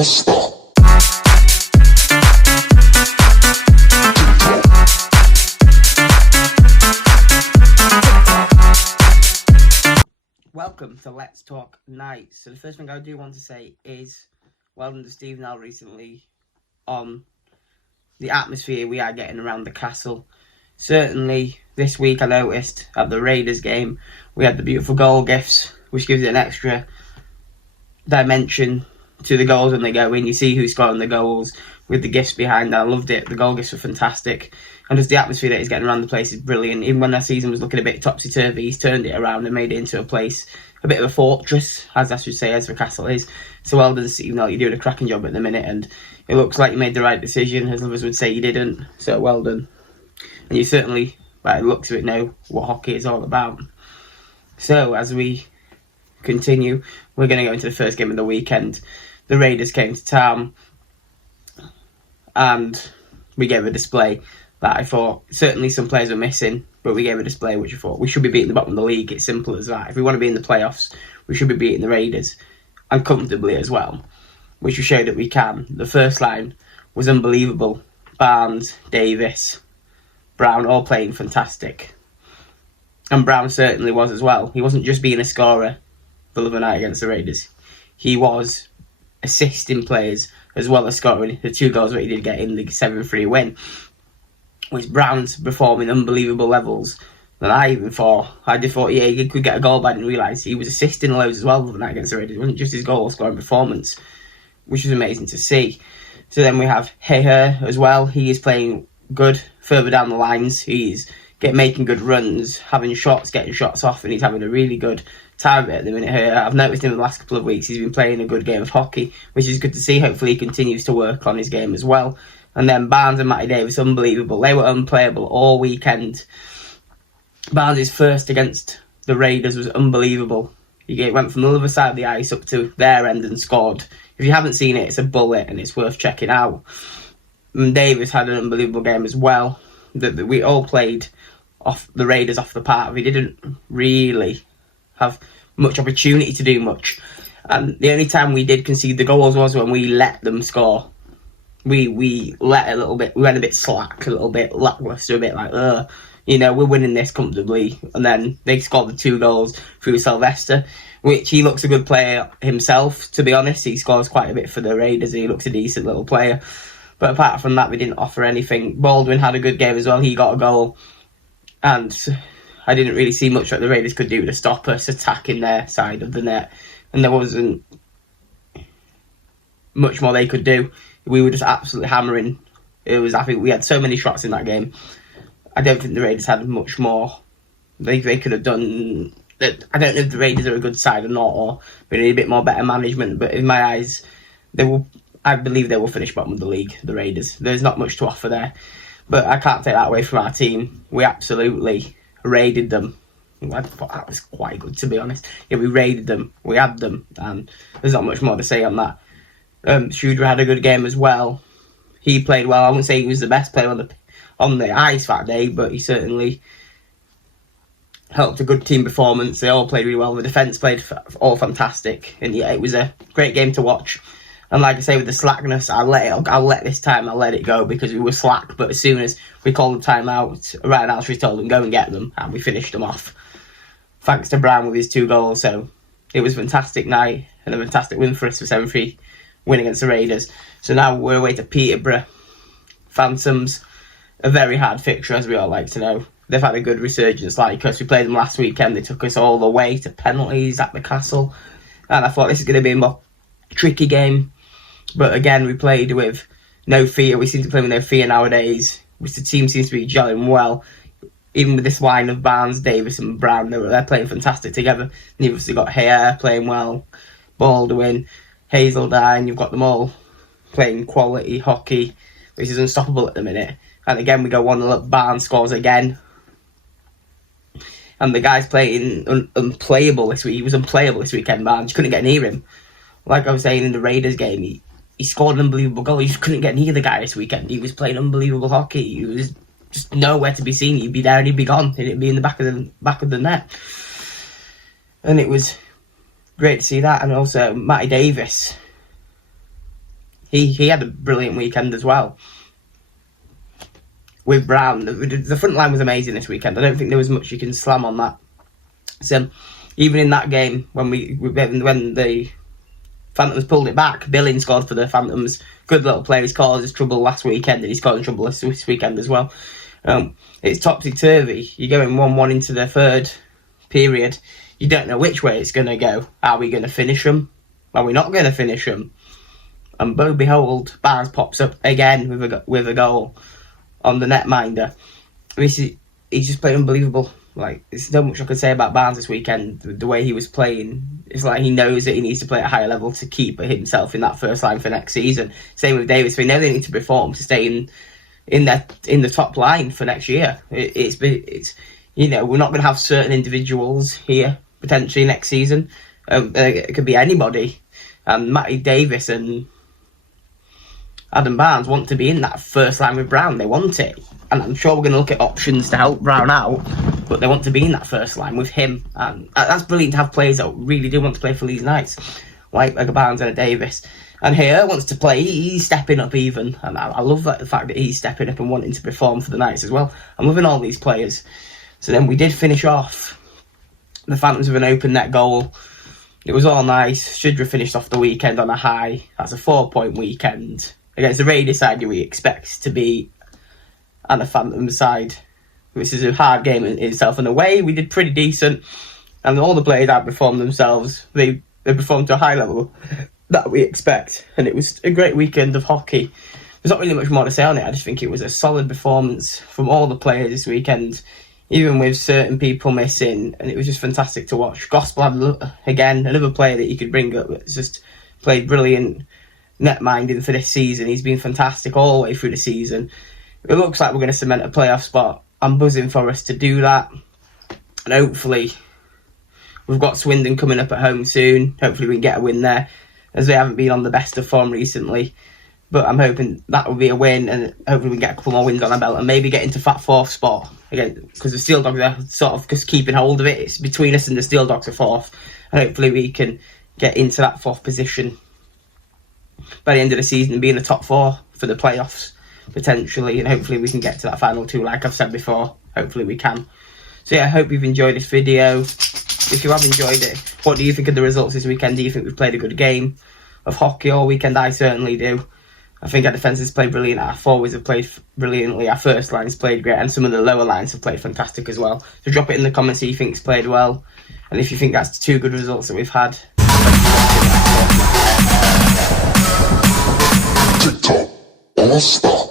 Welcome to Let's Talk Knights. So the first thing I do want to say is well done to Steve now recently on the atmosphere we are getting around the castle. Certainly this week I noticed at the Raiders game we had the beautiful goal gifts, which gives it an extra dimension to the goals when they go in. You see who's scoring the goals with the gifts behind. I loved it. The goal gifts were fantastic. And just the atmosphere that he's getting around the place is brilliant. Even when that season was looking a bit topsy-turvy, he's turned it around and made it into a place, a bit of a fortress, as I should say, as the castle is. So well done, Steve. You're doing a cracking job at the minute, and it looks like you made the right decision, as others would say you didn't. So well done. And you certainly, by the looks of it, know what hockey is all about. So as we continue, we're going to go into the first game of the weekend. The Raiders came to town, and we gave a display that I thought certainly some players were missing, but we gave a display which I thought we should be beating the bottom of the league. It's simple as that. If we want to be in the playoffs, we should be beating the Raiders, and comfortably as well, which we showed that we can. The first line was unbelievable. Barnes, Davis, Brown, all playing fantastic. And Brown certainly was as well. He wasn't just being a scorer for the other night against the Raiders. He was assisting players as well as scoring the 2 goals that he did get in the 7-3 win. Which Brown's performing unbelievable levels than I even thought. I just thought, yeah, he could get a goal, but I didn't realise he was assisting loads as well the night against the Raiders. It wasn't just his goal scoring performance, which was amazing to see. So then we have Heher as well. He is playing good further down the lines. He's making good runs, having shots, getting shots off, and he's having a really good time at the minute here. I've noticed him in the last couple of weeks. He's been playing a good game of hockey, which is good to see. Hopefully he continues to work on his game as well. And then Barnes and Matty Davis, unbelievable. They were unplayable all weekend. Barnes' first against the Raiders was unbelievable. He went from the other side of the ice up to their end and scored. If you haven't seen it, it's a bullet and it's worth checking out. And Davis had an unbelievable game as well. We all played off the Raiders off the park. We didn't really have much opportunity to do much. And the only time we did concede the goals was when we let them score. We let a little bit, we went a bit slack, a little bit lackluster, a bit like, we're winning this comfortably. And then they scored the 2 goals through Sylvester, which he looks a good player himself, to be honest. He scores quite a bit for the Raiders and he looks a decent little player. But apart from that, we didn't offer anything. Baldwin had a good game as well. He got a goal. And I didn't really see much that the Raiders could do to stop us attacking their side of the net. And there wasn't much more they could do. We were just absolutely hammering. I think we had so many shots in that game. I don't think the Raiders had much more they could have done. I don't know if the Raiders are a good side or not, or we need a bit more better management. But in my eyes, I believe they will finish bottom of the league, the Raiders. There's not much to offer there. But I can't take that away from our team. We absolutely raided them. I thought that was quite good, to be honest. Yeah, we raided them. We had them. And there's not much more to say on that. Schroeder had a good game as well. He played well. I wouldn't say he was the best player on the ice that day, but he certainly helped a good team performance. They all played really well. The defence played all fantastic, and yeah, it was a great game to watch. And like I say, with the slackness, I'll let it go because we were slack. But as soon as we called the timeout, Ryan Alsbury told them go and get them, and we finished them off. Thanks to Brown with his 2 goals. So it was a fantastic night and a fantastic win for us for 7-3. Win against the Raiders. So now we're away to Peterborough. Phantoms, a very hard fixture, as we all like to know. They've had a good resurgence like us. We played them last weekend. They took us all the way to penalties at the Castle. And I thought this is going to be a more tricky game. But again, we played with no fear. We seem to play with no fear nowadays, which the team seems to be gelling well. Even with this line of Barnes, Davis and Brown, they're playing fantastic together. And you've obviously got Hare playing well, Baldwin, Hazeldine, you've got them all playing quality hockey, which is unstoppable at the minute. And again, we go 1-0 up, Barnes scores again. And the guy's playing unplayable this week. He was unplayable this weekend, Barnes. You couldn't get near him. Like I was saying in the Raiders game, he scored an unbelievable goal. You just couldn't get near the guy this weekend. He was playing unbelievable hockey. He was just nowhere to be seen. He'd be there and he'd be gone. And it'd be in the back of the net. And it was great to see that. And also Matty Davis He had a brilliant weekend as well. With Brown, the front line was amazing this weekend. I don't think there was much you can slam on that. So even in that game, when the Phantoms pulled it back, Billing scored for the Phantoms. Good little play. He scored his trouble last weekend, and he scored in trouble this weekend as well. It's topsy-turvy. You're going 1-1 into the third period. You don't know which way it's going to go. Are we going to finish them? Are we not going to finish them? And lo and behold, Barnes pops up again with a goal on the netminder. He's just playing unbelievable. Like, there's not much I could say about Barnes this weekend. The way he was playing, it's like he knows that he needs to play at a higher level to keep himself in that first line for next season. Same with Davis. We know they need to perform to stay in the top line for next year. It's we're not going to have certain individuals here potentially next season. It could be anybody. And Matty Davis and Adam Barnes want to be in that first line with Brown. They want it. And I'm sure we're going to look at options to help Brown out, but they want to be in that first line with him. And that's brilliant to have players that really do want to play for Leeds Knights, like a Barnes and a Davis. And here wants to play. He's stepping up even. And I love the fact that he's stepping up and wanting to perform for the Knights as well. I'm loving all these players. So then we did finish off the Phantoms with an open net goal. It was all nice. Shidra finished off the weekend on a high. That's a 4-point weekend against the Raiders side we expect to be, and the Phantoms side. This is a hard game in itself. In a way, we did pretty decent, and all the players outperformed themselves. They performed to a high level that we expect, and it was a great weekend of hockey. There's not really much more to say on it. I just think it was a solid performance from all the players this weekend, even with certain people missing, and it was just fantastic to watch. Gospel had, again, another player that you could bring up that's just played brilliant netminding for this season. He's been fantastic all the way through the season. It looks like we're going to cement a playoff spot. I'm buzzing for us to do that, and hopefully we've got Swindon coming up at home soon. Hopefully we can get a win there, as they haven't been on the best of form recently. But I'm hoping that will be a win, and hopefully we can get a couple more wins on our belt and maybe get into that fourth spot again, because the Steel Dogs are sort of just keeping hold of it. It's between us and the Steel Dogs are fourth, and hopefully we can get into that fourth position by the end of the season and be in the top four for the playoffs potentially, and hopefully we can get to that final two like I've said before. Hopefully we can. So yeah, I hope you've enjoyed this video. If you have enjoyed it, what do you think of the results this weekend? Do you think we've played a good game of hockey all weekend? I certainly do. I think our defences played brilliant, our forwards have played brilliantly, our first line's played great, and some of the lower lines have played fantastic as well. So drop it in the comments if you think's played well, and if you think that's two good results that we've had. TikTok, all stop.